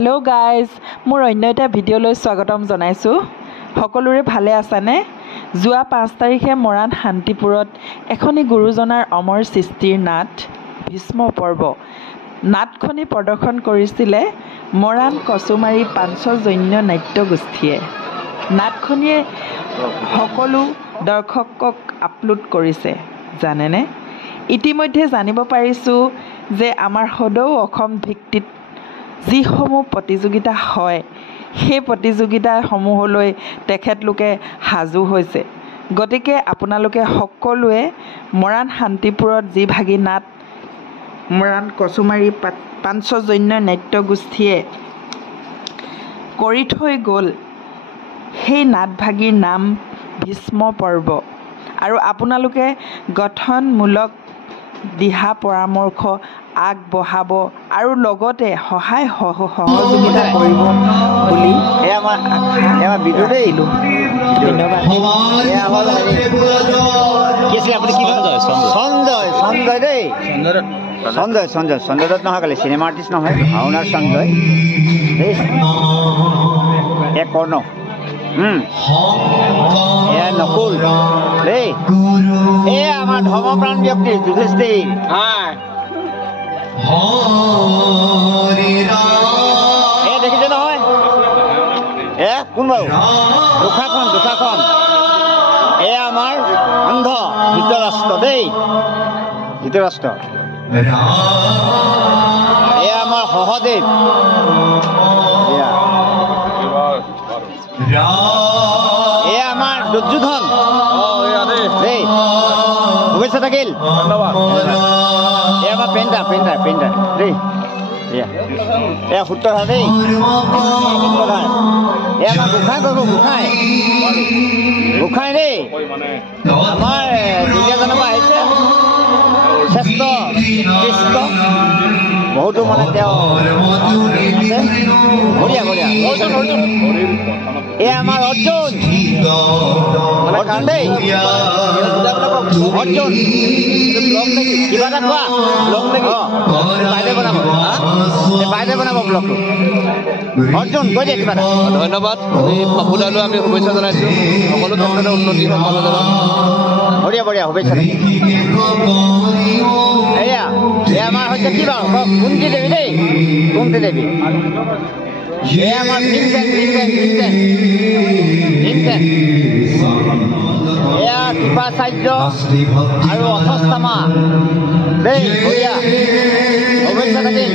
Hello' guys মোৰ অন্য এটা ভিডিঅ'লৈ স্বাগতম জনাইছোঁ। সকলোৰে ভালে আছানে? যোৱা 5 তাৰিখে মৰাণ শান্তিপুৰত এখনি গুৰুজনাৰ অমৰ সৃষ্টিৰ নাট ভীষ্ম পৰ্ব নাটখনি প্ৰদৰ্শন কৰিছিলে মৰাণ কচুমাৰী পাঞ্চজন্য নাট্যগোষ্ঠীয়ে। নাটখনিয়ে সকলো দৰ্শকক আপলোড কৰিছে। জানেনে? ইতিমধ্যে জানিব পাৰিছোঁ যে আমাৰ সদৌ অসম ভিত্তিত যিসমূহ প্ৰতিযোগিতা হয় সেই প্ৰতিযোগিতাসমূহলৈ তেখেতলোকে সাজু হৈছে। গতিকে আপোনালোকে সকলোৱে মৰাণ শান্তিপুৰত যি ভাগি নাট মৰাণ কচুমাৰী পাঞ্চজন্য নাট্যগোষ্ঠীয়ে কৰি থৈ গ'ল সেই নাটভাগিৰ নাম ভীষ্ম পৰ্ব। আৰু আপোনালোকে গঠনমূলক দিহা পৰামৰ্শ আগবঢ়াব আৰু লগতে সহায় সহযোগিতা কৰিব বুলি ৰাখিলোঁ। ধন্যবাদ। সঞ্জয় নহয় কালি চিনেমা আৰ্টিষ্ট নহয়, ভাওনাৰ সঞ্জয় এক কৰ্ণ এয়া নকুল দেই, এয়া আমাৰ ধৰ্মপ্ৰাণ ব্যক্তি যুধিষ্ঠিৰ। দেখিছে নহয় কোন বাৰু? দুখাখন এয়া আমাৰ অন্ধ ধৃতৰাষ্ট্ৰ দেই, ধৃতৰাষ্ট্ৰ। এয়া আমাৰ সহদেৱ, এয়া আমাৰ দুৰ্যোধন দেই। শুভেচ্ছা থাকিল। এয়া আমাৰ পেণ্টাৰ দেই, এয়া সূত্ৰধাৰ দেই, সূত্ৰধাৰ। এয়া আমাৰ গোসাঁই দেই, আমাৰ দুলীয়াজনৰ পৰা আহিছে শ্ৰেষ্ঠ কৃষ্ণ, বহুতো মানে তেওঁ আছে। বঢ়িয়া। এয়া আমাৰ অৰ্জুন দেই, অৰ্জুন কিবা এটা কোৱা বাইদেউ বনাব ব্লগটো। অৰ্জুন কৈ দিয়ে কিবা এটা। ধন্যবাদ। আমি পাপুদালৈ আমি শুভেচ্ছা জনাইছোঁ, সকলো ক্ষেত্ৰতে উন্নতি হওক মানুহজনৰ। বঢ়িয়া শুভেচ্ছা। এয়া আমাৰ হৈছে কি বাৰু কুন্তি দেৱী দেই, কুন্তি দেৱী। এয়া আমাৰ ভিনচেণ্ট। এয়া কৃপাচাৰ্য আৰু অথস্থামা দেই, বঢ়িয়া। শুভেচ্ছা থাকিল।